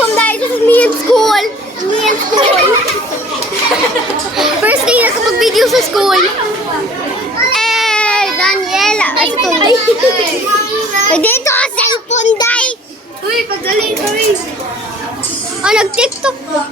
welcome guys. This is me in school. First day na kapag video sa school. Daniela. Ay, ito. Dito ka cellphone, day. Uy, pagdali, uy. Oh, nag-tiktok po.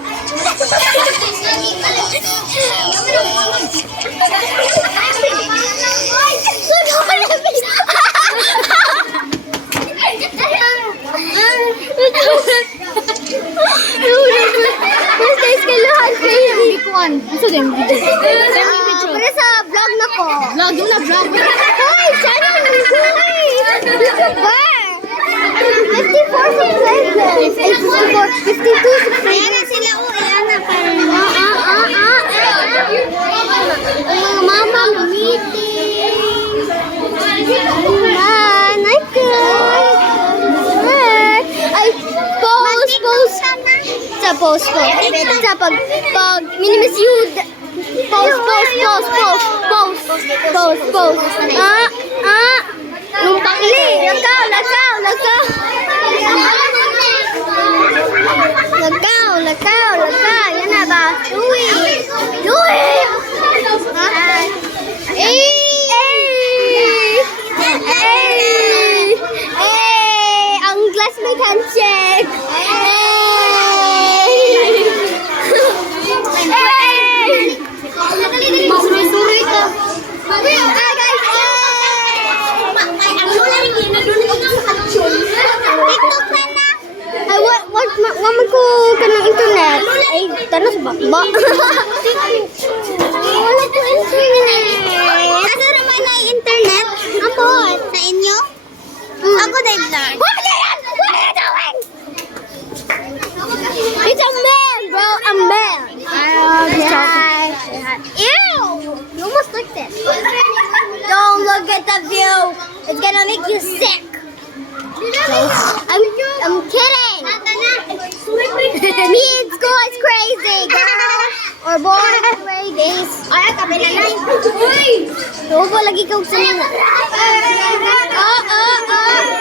Para sa vlog na ko. Vlog na vlog. Hoy, sana ba? 54 subscribers. 52 subscribers. Ayan na sila, ayan na parang. Ang mga mama meeting. Ayan, ay good. Ay, post. Sa post. Sa pag minimiss you. Post. Nung pakli. Lagaw. Yan na ba? Louie. Ang classmate handshake. Masuri-suri ka. Waman ko kanang internet. Ay, tanos ba? Wala ko internet. Asa naman na internet? Ako, sa inyo? Ako dahil lang. What are you doing? It's a man, bro. A man. Ew! You almost licked it. Don't look at the view. It's gonna make you sick. I'm kidding. Me in school is crazy, girl. Or boy, ladies. Ay, kami na lang. Uy! Tubo lagi kang sanina. Oh.